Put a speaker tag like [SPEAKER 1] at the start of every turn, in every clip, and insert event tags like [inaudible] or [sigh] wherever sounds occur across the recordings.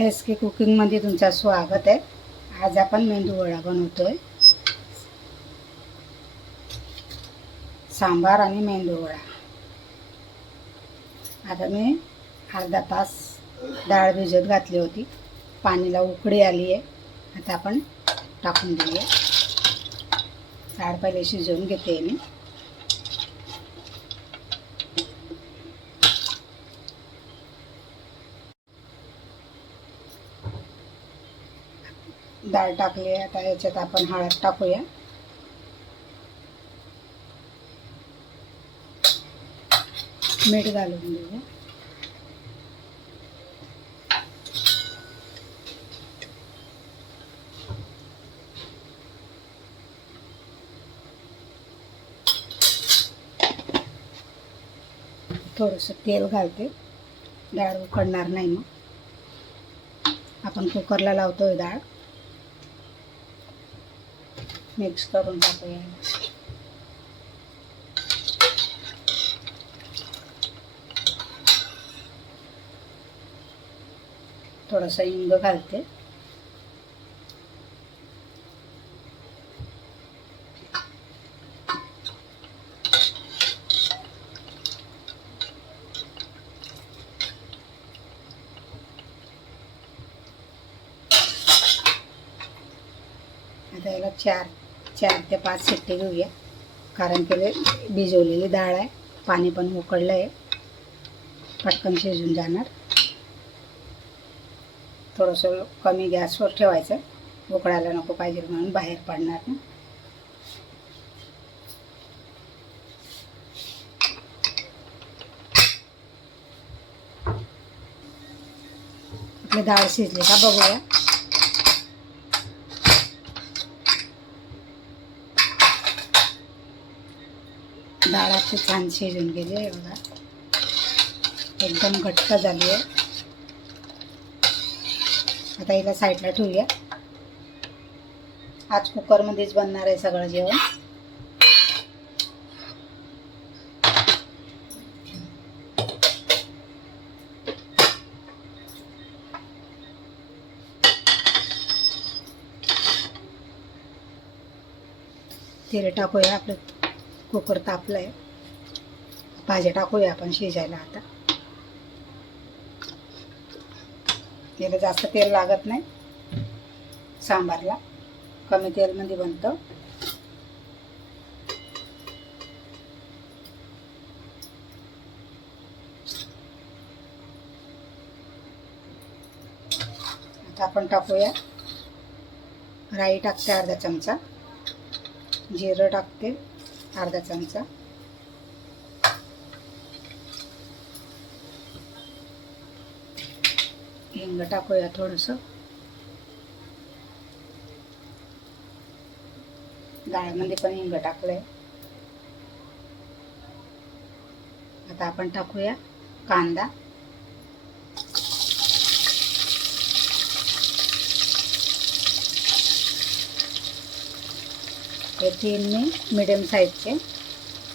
[SPEAKER 1] S के कुकिंगमध्ये तुमचं स्वागत आहे. आज आपण मेंदू वडा आहे सांबार आणि मेंदू वडा. आता मी अर्धा तास डाळ भिजत घातली होती. पाणीला उकडी आली आहे. आता आपण टाकून देऊया. डाळ पहिले शिजवून घेते मी. डाळ टाकली आहे. आता याच्यात आपण हळद टाकूया. मीठ घालून देऊया थोडंसं तेल घालते. डाळ उकडणार नाही मग. आपण कुकरला लावतोय डाळ. मिक्स करून टाकूया थोडंसं इंग घालते आता याला चार चार ते पाच शिट्टे घेऊया. कारण की ते भिजवलेली डाळ आहे. पाणी पण उकळलं आहे पटकन शिजून जाणार. थोडंसं कमी गॅसवर ठेवायचं. उकळायला नको पाहिजे म्हणून बाहेर पडणार ना आपली डाळ शिजली का बघूया. डाळ अशी छान शिजून गेली आहे बघा. एकदम घट्ट झाली आहे. आता हिला साईडला ठेवूया. आज कुकरमध्येच बनणार आहे सगळं जेवण. तेल टाकूया आपलं. कुकर तापलं आहे भाज्या टाकूया आपण शिजायला आता. याला जास्त तेल लागत नाही. सांबारला. कमी तेलमध्ये बनतं. आता आपण टाकूया. राई टाकते अर्धा चमचा. जिरं टाकते. अर्धा चमचा. हिंग टाकूया थोडंसं. डाळमध्ये पण हिंग टाकलंय. आता आपण टाकूया कांदा. हे तीन मी मिडियम साईजचे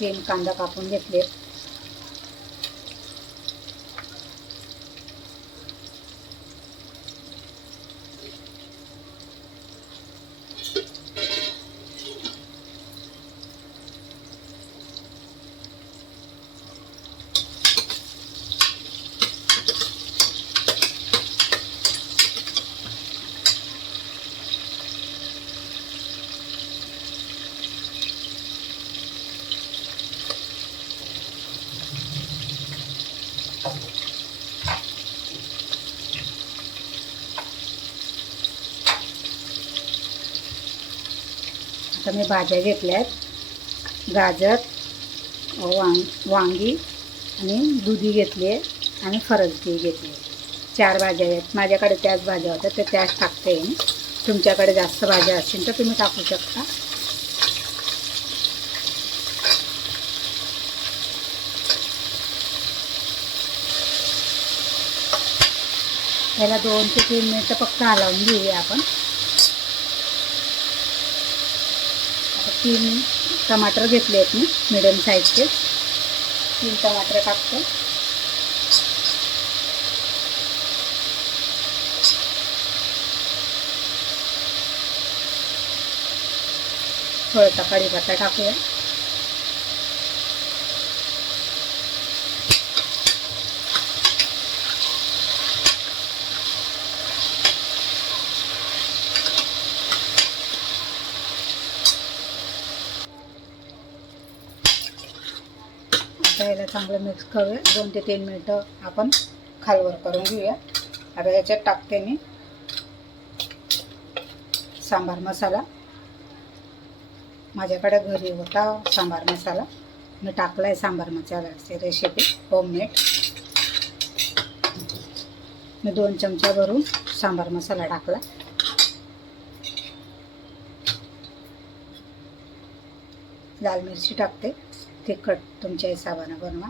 [SPEAKER 1] तीन कांदा कापून घेतले आता मी भाज्या घेतल्या आहेत गाजर वांग वांगी आणि दुधी घेतली आहे आणि फरसबी घेतली आहे चार भाज्या आहेत. माझ्याकडे त्याच भाज्या होत्या तर त्याच टाकते मी. तुमच्याकडे जास्त भाज्या असतील तर तुम्ही टाकू शकता. याला दोन ते तीन मिनटं फक्त हलवून घेऊया आपण. तीन टमाटर घेतले आहेत मी मिडियम साईजचे तीन टमाटर टाकतो थोडासा कढीपत्ता टाकूया. चांगलं मिक्स करूया. दोन ते तीन मिनटं आपण खालवर करून घेऊया. आता याच्यात टाकते मी सांबार मसाला. माझ्याकडे घरी होता सांबार मसाला. मी टाकला आहे सांबार मसाल्याची रेसिपी होममेड मी दोन चमचा भरून सांबार मसाला टाकला. लाल मिरची टाकते. तिखट तुमच्या हिसाबानं बनवा.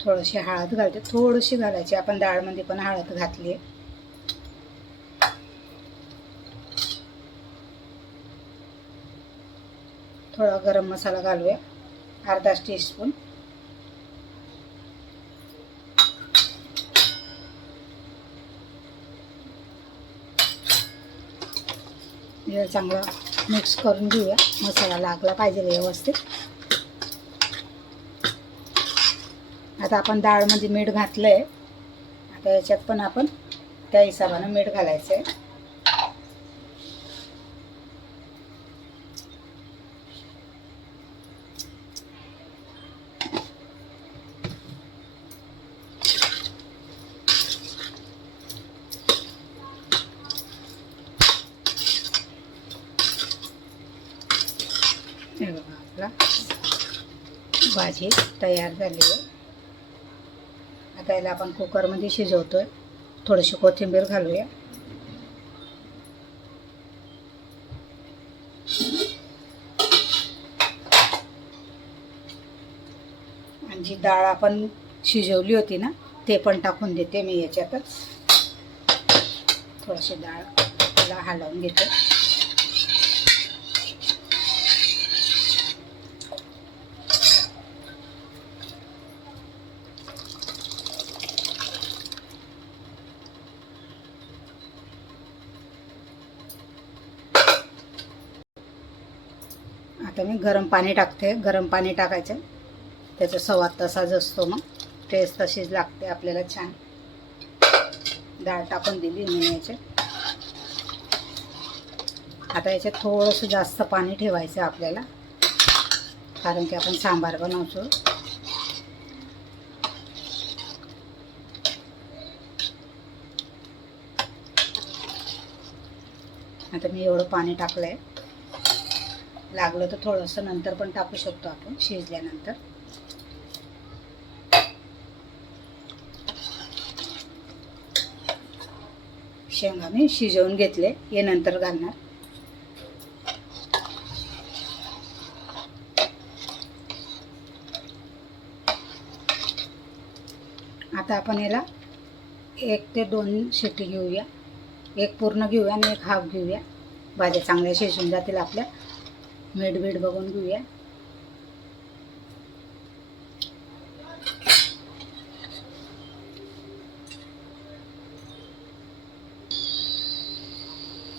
[SPEAKER 1] थोडीशी हळद घालते. थोडीशी घालायची. आपण डाळमध्ये पण हळद घातली आहे थोडा गरम मसाला घालूया. अर्धा टीस्पून हे चांगलं मिक्स करून घेऊया. मसाला लागला पाहिजे व्यवस्थित. आता आपण डाळमध्ये मीठ घातलं आहे आता याच्यात पण आपण त्या हिशोबानं मीठ घालायचं आहे हे बघा आपला. भाजी तयार झाली आहे. आता याला आपण कुकरमध्ये शिजवतो आहे थोडीशी कोथिंबीर घालूया. आणि जी डाळ आपण शिजवली होती ना ते पण टाकून देते मी याच्यातच. थोडीशी डाळ त्याला हलवून घेते. आता मी गरम पाणी टाकते गरम पाणी टाकायचं. त्याचा स्वाद तसाच असतो मग. टेस्ट तशीच लागते आपल्याला छान. डाळ टाकून दिली मी आता याच्यात थोडंसं जास्त पाणी ठेवायचं आपल्याला. कारण की आपण सांबार बनवतो. आता मी एवढं पाणी टाकलं आहे लागलं तर थोडंसं नंतर पण टाकू शकतो आपण शिजल्यानंतर. शेंगा मी शिजवून घेतले हे नंतर घालणार. आता आपण याला एक ते दोन शिट्टी घेऊया. एक पूर्ण घेऊया आणि एक हाफ घेऊया. भाज्या चांगल्या शिजून जातील आपल्या. मीठ बीठ बघून घेऊया.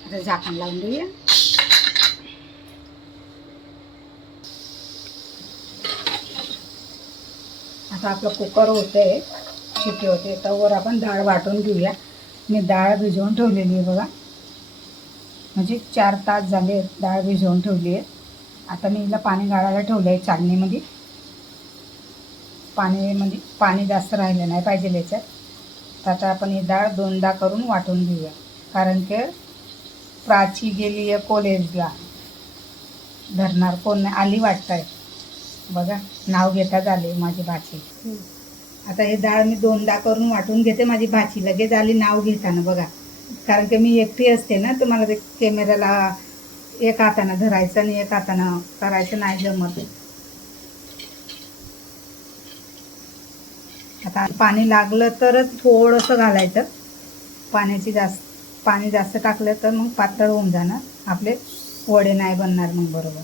[SPEAKER 1] आता झाकण लावून देऊया. आता आपलं कुकर होते शिटी होते तर वर आपण डाळ वाटून घेऊया. मी डाळ भिजवून ठेवलेली आहे बघा. म्हणजे चार तास झाले डाळ भिजवून ठेवली आहे. आता मी हिला पाणी गाळायला ठेवलं आहे चालणीमध्ये. पाणी म्हणजे पाणी जास्त राहिलं नाही पाहिजे याच्यात तर आता आपण ही डाळ दोनदा करून वाटून घेऊया. कारण की प्राची गेली आहे कॉलेजला धरणार कोण नाही आली वाटतंय. बघा नाव घेतात आले माझी भाची. आता हे डाळ मी दोनदा करून वाटून घेते माझी भाची. लगेच आली नाव घेताना बघा. कारण की मी एकटी असते ना तर मला ते कॅमेऱ्याला एक हातानं धरायचं आणि एक हातानं करायचं नाही जमत. आता पाणी लागलं तरच थोडंसं घालायचं. पाण्याची जास्त पाणी जास्त टाकलं तर मग पातळ होऊन जाणार. आपले वडे नाही बनणार मग बरोबर.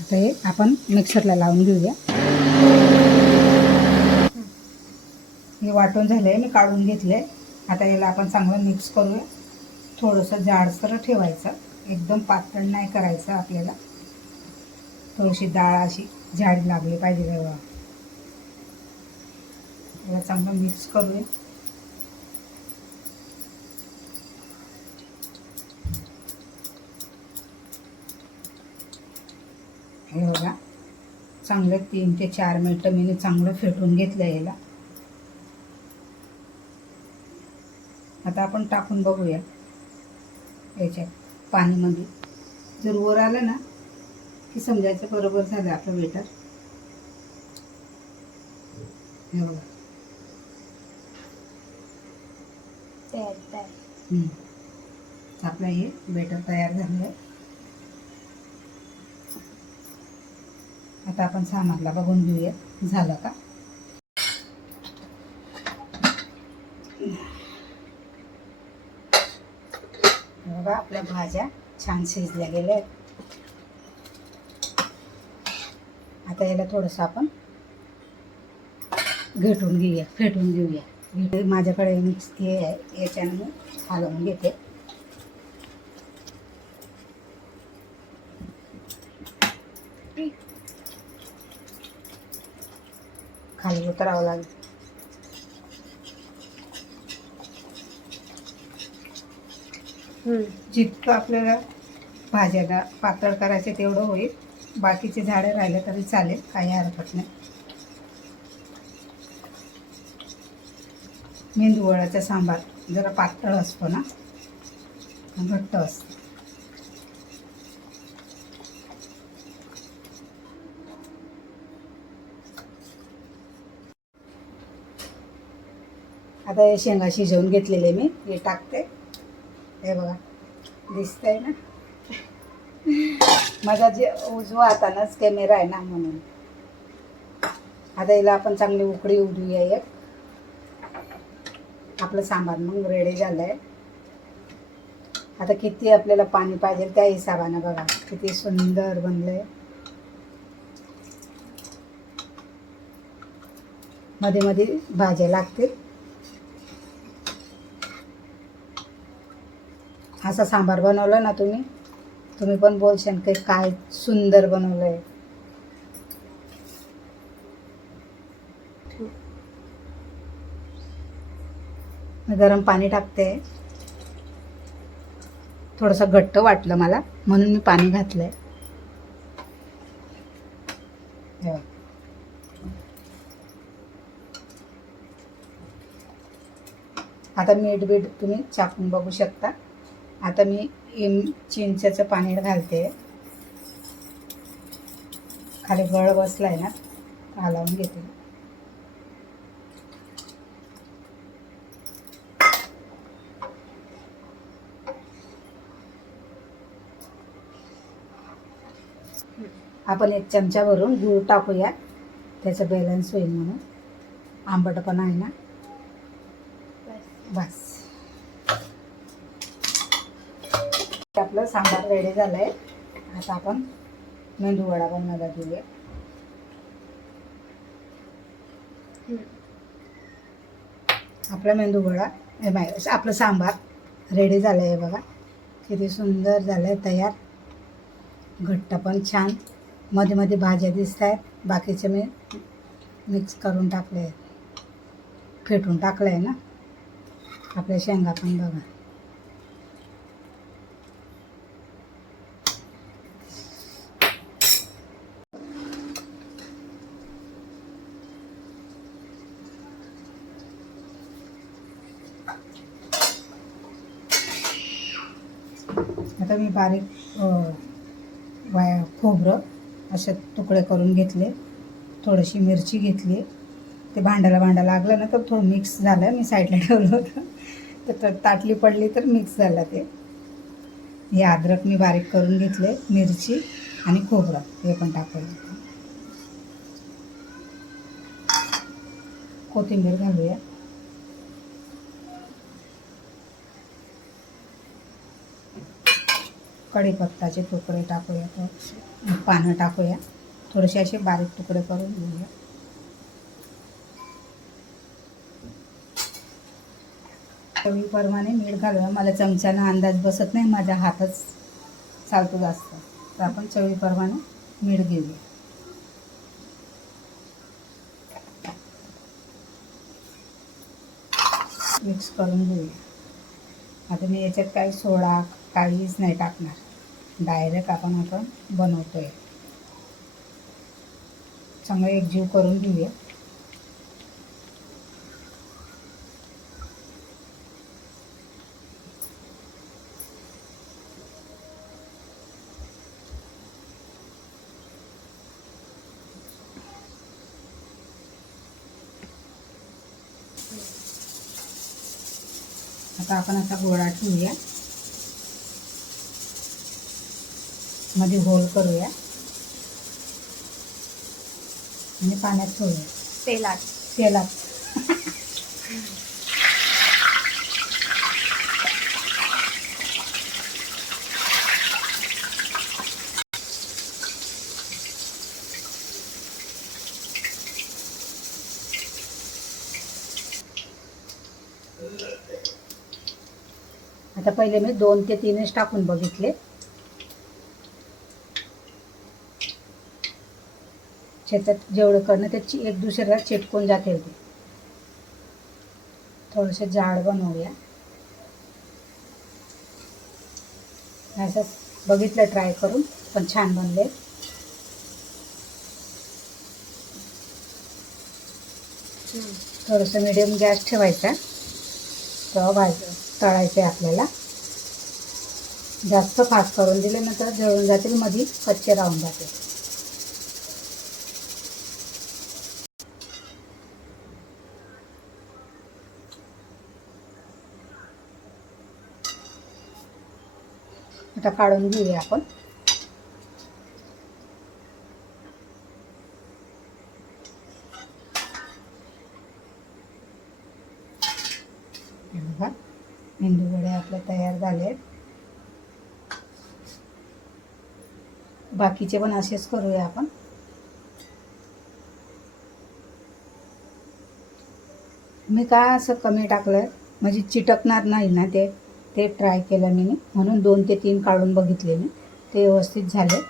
[SPEAKER 1] आता हे आपण मिक्सरला लावून घेऊया. हे वाटून झालंय मी काढून घेतलंय. आता याला आपण चांगलं मिक्स करूया. थोडंसं जाडसर ठेवायचं. एकदम पातळ नाही करायचं आपल्याला. थोडीशी डाळ अशी झाड लागली पाहिजे तेव्हा. याला चांगलं मिक्स करूया. हे बघा. चांगलं तीन ते चार मिनटं मी चांगलं फेटून घेतलं याला. आता आपण टाकून बघूया. याच्यात पाणीमध्ये. जर वर आलं ना की समजायचं बरोबर झालं आपलं बेटर हे बघा. आपलं हे बेटर तयार झालं आहे. आता आपण सामानला बघून घेऊया. झालं का हे बघा आपल्या भाज्या छान शिजल्या गेल्या आहेत. आता याला थोडंसं आपण घेटून घेऊया फेटून घेऊया. हे माझ्याकडे मिक्स हे आहे याच्यानं मी हलवून घेते. खाली उतरावं लागेल. जितकं आपल्याला भाज्याला पातळ करायचे तेवढं होईल. बाकीचे झाडं राहिले तरी चालेल काही हरकत नाही. मेंदूवळाचा सांबार जरा पातळ असतो ना घट्ट असतो. आता हे शेंगा शिजवून घेतलेले मी हे टाकते. हे बघा. दिसतंय ना? माझा जे उजवा हातानंच कॅमेरा आहे ना म्हणून. आता हिला आपण चांगली उकडी उडूया एक. आपलं सांबार मग रेडी झालं आहे आता किती आपल्याला पाणी पाहिजे त्या हिशोबानं बघा. किती सुंदर बनलं आहे मध्ये मध्ये भाज्या लागतील. असा सांबार बनवला ना तुम्ही तुम्ही पण बोलशाल की काय सुंदर बनवलं आहे गरम पाणी टाकते. थोडंसं घट्ट वाटलं मला म्हणून मी पाणी घातलंय. आहे आता मीठ बीठ तुम्ही चाकून बघू शकता. आता मी इम चिंचेचं पाणी घालते. खाली गळ बसलाय ना हलवून घेते. आपण एक चमचा भरून गूळ टाकूया. त्याचं बॅलन्स होईल म्हणून. आंबट पण आहे ना? बस. आपलं सांबार रेडी झालं आहे आता आपण मेंदू वडा बनवायला घेऊया आपला मेंदू वडा हे बाय आपलं सांबार रेडी झालं आहे बघा. किती सुंदर झालं आहे तयार. घट्ट पण छान. मध्ये मध्ये भाज्या दिसत आहेत बाकीचे मी मिक्स करून टाकले आहेत. फेटून टाकलं आहे ना. आपल्या शेंगा पण बघा आता मी बारीक वाय वाया खोबरं असे तुकडे करून घेतले. थोडीशी मिरची घेतली. ते भांड्याला भांडा लागलं ना तर थोडं मिक्स झालं. मी साईडला ठेवलं होतं. तर तर ताटली पडली तर मिक्स झालं ते. हे अद्रक मी बारीक करून घेतले मिरची आणि खोबरं. हे पण टाकलं कोथिंबीर घालूया. कढीपत्ताचे तुकडे टाकूया थोडेसे पानं टाकूया. थोडेसे असे बारीक तुकडे करून घेऊया. चवीप्रमाणे मीठ घालूया. मला चमच्यानं अंदाज बसत नाही माझ्या हातच चालतो जास्त. तर आपण चवीप्रमाणे मीठ घेऊया. मिक्स करून घेऊया. आता मी याच्यात काही सोडा काहीच नाही टाकणार. डायरेक्ट आपण आपण बनवतोय. चांगलं एकजीव करून घेऊया. आता आपण आता गोळा ठेवूया. मध्ये होल करूया. आणि पाण्यात ठेवूया.
[SPEAKER 2] तेलात.
[SPEAKER 1] तेलात. आता पहिले मी दोन ते तीनच टाकून बघितले. शेतात जेवढं करणं ते एक दुसऱ्याला चिटकून जाते ते. थोडंसं जाड बनवूया. असं बघितलं ट्राय करून पण छान बनले. थोडंसं मिडियम गॅस ठेवायचा. तेव्हा भाज तळायचे आपल्याला. जास्त फास्ट करून दिले नंतर जळून जातील मध्ये कच्चे राहून जातील. आता काढून घेऊया आपण. बघा मेंदू वडे आपले तयार झाले आहेत बाकीचे पण असेच करूया आपण. मी का असं कमी टाकलं म्हणजे चिटकणार नाही ना ते? ते ट्राय केलं मी म्हणून दोन ते तीन काढून बघितले मी. ते व्यवस्थित झाले.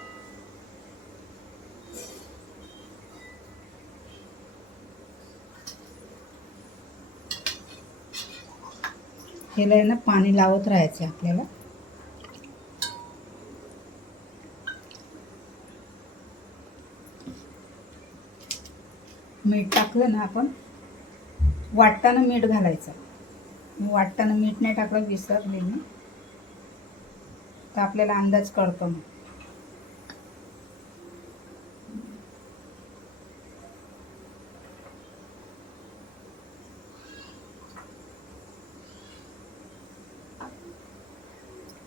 [SPEAKER 1] ह्याला ना पाणी लावत राहायचं आपल्याला. मीठ टाकलं ना आपण वाटताना मीठ घालायचं. मी वाटताना मीठ नाही टाकलं विसरले मी. तर आपल्याला अंदाज कळतो मग.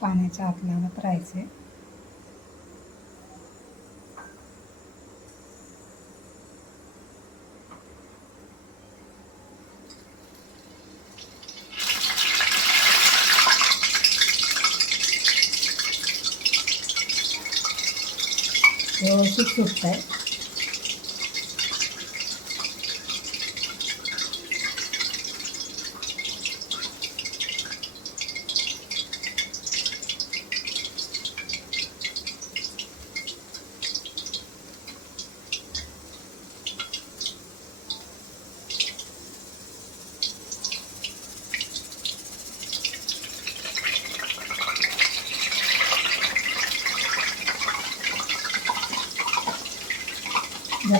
[SPEAKER 1] पाण्याच्या आत लावत राहायचे व्यवस्थित सुटत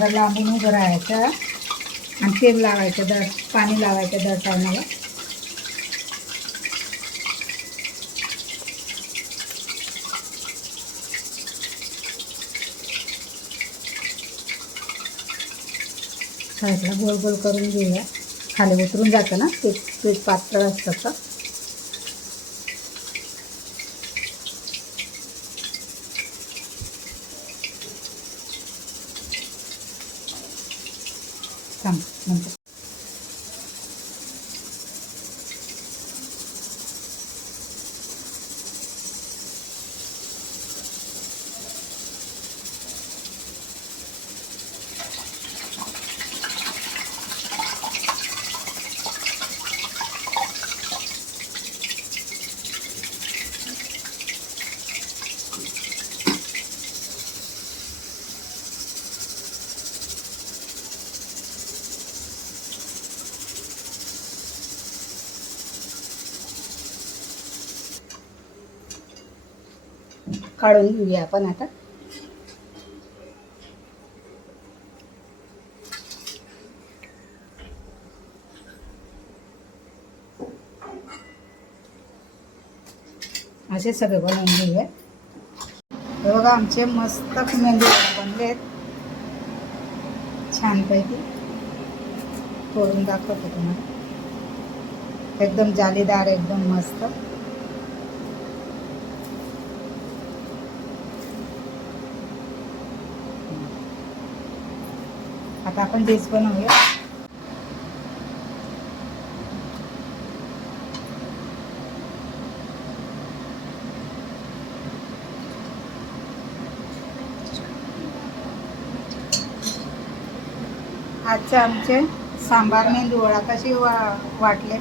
[SPEAKER 1] जरा लांबून उभं राहायचं. आणि तेल लावायचं दर पाणी लावायचं दर टायमाला. साईडला गोल गोल करून घेऊया. खाली उतरून जातं ना? ते पीठ पातळ असतं का थांब नंतर काढून घेऊया आपण आता. असे सगळे बनवून घेऊया. हे बघा आमचे मस्त मेंदू बनले आहेत छानपैकी. तोडून दाखवतो तुम्हाला. एकदम जालीदार एकदम मस्त. आता आपण बेस बनवूया. आजचे आमचे सांबार मेंदू वडा कशी वा वाटले?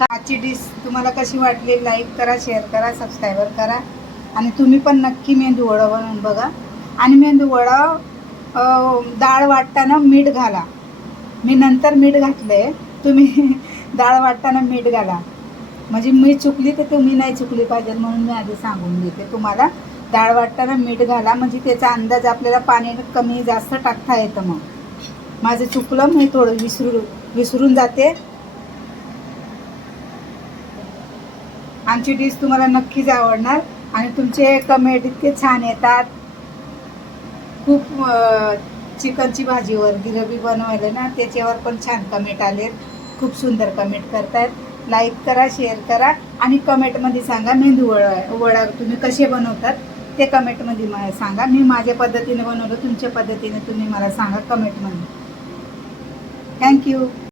[SPEAKER 1] आजची डिश तुम्हाला कशी वाटली? लाईक करा शेअर करा सबस्क्रायबर करा. आणि तुम्ही पण नक्की मेंदू वडा बनवून बघा. आणि मेंदू वडा डाळ वाटताना मीठ घाला. मी नंतर मीठ घातले तुम्ही [laughs] डाळ वाटताना मीठ घाला. म्हणजे मी चुकली तर तुम्ही नाही चुकली पाहिजे म्हणून मी आधी सांगून देते. तुम्हाला डाळ वाटताना मीठ घाला म्हणजे त्याचा अंदाज आपल्याला पाणी कमी जास्त टाकता येतं मग. माझं चुकलं मी थोडं विसरू विसरून जाते. आमची डिश तुम्हाला नक्कीच आवडणार आणि तुमचे कमेंट इतके छान येतात. खूप चिकनची भाजीवर गिरबी बनवायला ना त्याच्यावर पण छान कमेंट आलेत. खूप सुंदर कमेंट करतायत. लाईक करा शेअर करा आणि कमेंटमध्ये सांगा मेंदू वडा वडा तुम्ही कसे बनवतात. ते कमेंटमध्ये मला सांगा. मी माझ्या पद्धतीने बनवलं तुमच्या पद्धतीने तुम्ही मला सांगा कमेंटमध्ये. थँक्यू